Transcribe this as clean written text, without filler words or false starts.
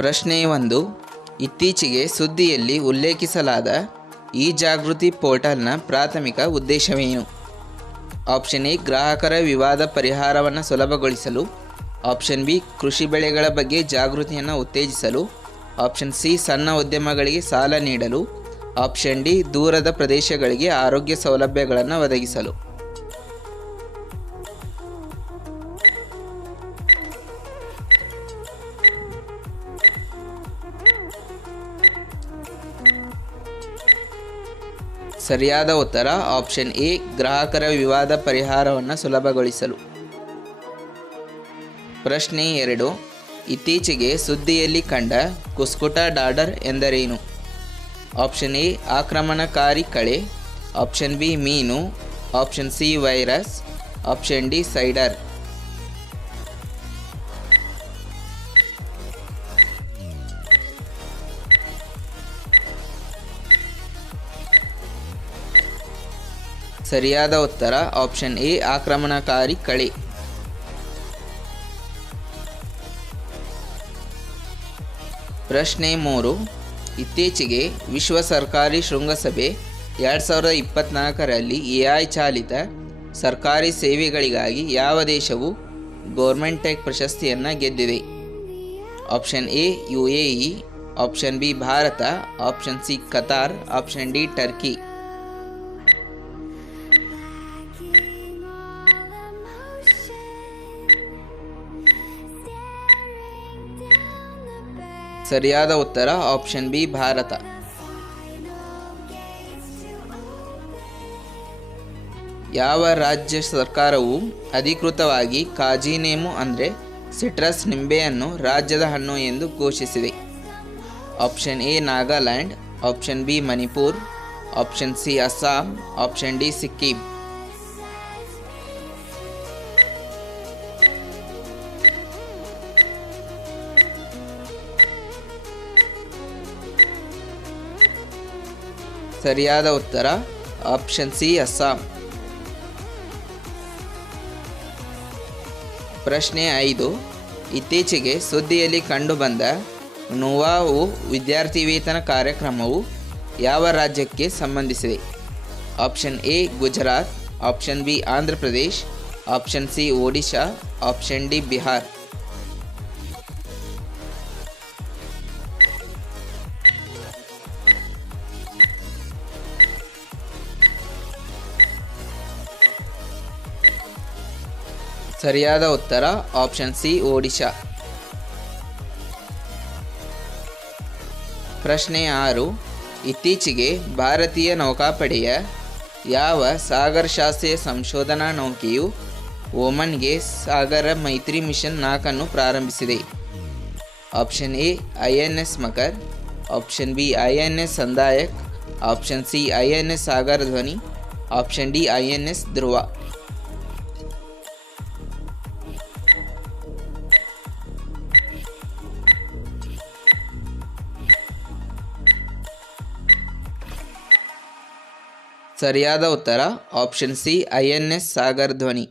ಪ್ರಶ್ನೆ 1. ಇತ್ತೀಚೆಗೆ ಸುದ್ದಿಯಲ್ಲಿ ಉಲ್ಲೇಖಿಸಲಾದ ಈ ಜಾಗೃತಿ ಪೋರ್ಟಲ್ನ ಪ್ರಾಥಮಿಕ ಉದ್ದೇಶವೇನು? ಆಪ್ಷನ್ ಎ ಗ್ರಾಹಕರ ವಿವಾದ ಪರಿಹಾರವನ್ನು ಸುಲಭಗೊಳಿಸಲು. ಆಪ್ಷನ್ ಬಿ ಕೃಷಿ ಬೆಳೆಗಳ ಬಗ್ಗೆ ಜಾಗೃತಿಯನ್ನು ಉತ್ತೇಜಿಸಲು. ಆಪ್ಷನ್ ಸಿ ಸಣ್ಣ ಉದ್ಯಮಗಳಿಗೆ ಸಾಲ ನೀಡಲು. ಆಪ್ಷನ್ ಡಿ ದೂರದ ಪ್ರದೇಶಗಳಿಗೆ ಆರೋಗ್ಯ ಸೌಲಭ್ಯಗಳನ್ನು ಒದಗಿಸಲು. ಸರಿಯಾದ ಉತ್ತರ ಆಪ್ಷನ್ ಎ ಗ್ರಾಹಕರ ವಿವಾದ ಪರಿಹಾರವನ್ನು ಸುಲಭಗೊಳಿಸಲು. ಪ್ರಶ್ನೆ 2. ಇತ್ತೀಚೆಗೆ ಸುದ್ದಿಯಲ್ಲಿ ಕಂಡ ಕುಸ್ಕುಟ ಡಾಡರ್ ಎಂದರೇನು? ಆಪ್ಷನ್ ಎ ಆಕ್ರಮಣಕಾರಿ ಕಳೆ. ಆಪ್ಷನ್ ಬಿ ಮೀನು. Option C virus. Option D cider. ಸರಿಯಾದ ಉತ್ತರ ಆಪ್ಷನ್ ಎ ಆಕ್ರಮಣಕಾರಿ ಕಳೆ. ಪ್ರಶ್ನೆ 3. ಇತ್ತೀಚೆಗೆ ವಿಶ್ವ ಸರ್ಕಾರಿ ಶೃಂಗಸಭೆ 2024ರಲ್ಲಿ AI ಚಾಲಿತ ಸರ್ಕಾರಿ ಸೇವೆಗಳಿಗಾಗಿ ಯಾವ ದೇಶವು ಗೌರ್ಮೆಂಟ್ ಟೆಕ್ ಪ್ರಶಸ್ತಿಯನ್ನು ಗೆದ್ದಿದೆ? Option A UAE. Option B Bharat. Option C Qatar. Option D Turkey. ಸರಿಯಾದ ಉತ್ತರ ಆಪ್ಷನ್ ಬಿ ಭಾರತ. ಯಾವ ರಾಜ್ಯ ಸರ್ಕಾರವು ಅಧಿಕೃತವಾಗಿ ಕಾಜಿನೇಮು ಅಂದರೆ ಸಿಟ್ರಸ್ ನಿಂಬೆಯನ್ನು ರಾಜ್ಯದ ಹಣ್ಣು ಎಂದು ಘೋಷಿಸಿದೆ? Option A Nagaland. Option B Manipur. Option C Assam. Option D Sikkim. ಸರಿಯಾದ ಉತ್ತರ ಆಪ್ಷನ್ ಸಿ ಅಸ್ಸಾಂ. ಪ್ರಶ್ನೆ 5. ಇತ್ತೀಚೆಗೆ ಸುದ್ದಿಯಲ್ಲಿ ಕಂಡುಬಂದ ನುವಾವು ವಿದ್ಯಾರ್ಥಿ ವೇತನ ಕಾರ್ಯಕ್ರಮವು ಯಾವ ರಾಜ್ಯಕ್ಕೆ ಸಂಬಂಧಿಸಿದೆ? Option A Gujarat. Option B Andhra Pradesh. Option C Odisha. Option D Bihar. ಸರಿಯಾದ ಉತ್ತರ ಆಪ್ಷನ್ ಸಿ ಒಡಿಶಾ. ಪ್ರಶ್ನೆ 6. ಇತ್ತೀಚೆಗೆ ಭಾರತೀಯ ನೌಕಾಪಡೆಯ ಯಾವ ಸಾಗರಶಾಸ್ತ್ರೀಯ ಸಂಶೋಧನಾ ನೌಕೆಯು ಓಮನ್ಗೆ ಸಾಗರ ಮೈತ್ರಿ ಮಿಷನ್ 4 ಪ್ರಾರಂಭಿಸಿದೆ? Option A INS Makar. Option B INS Sandhayak. Option C INS Sagar Dhwani. Option D INS Dhruv. ಸರಿಯಾದ ಉತ್ತರ ಆಪ್ಷನ್ ಸಿ INS ಸಾಗರ ಧ್ವನಿ.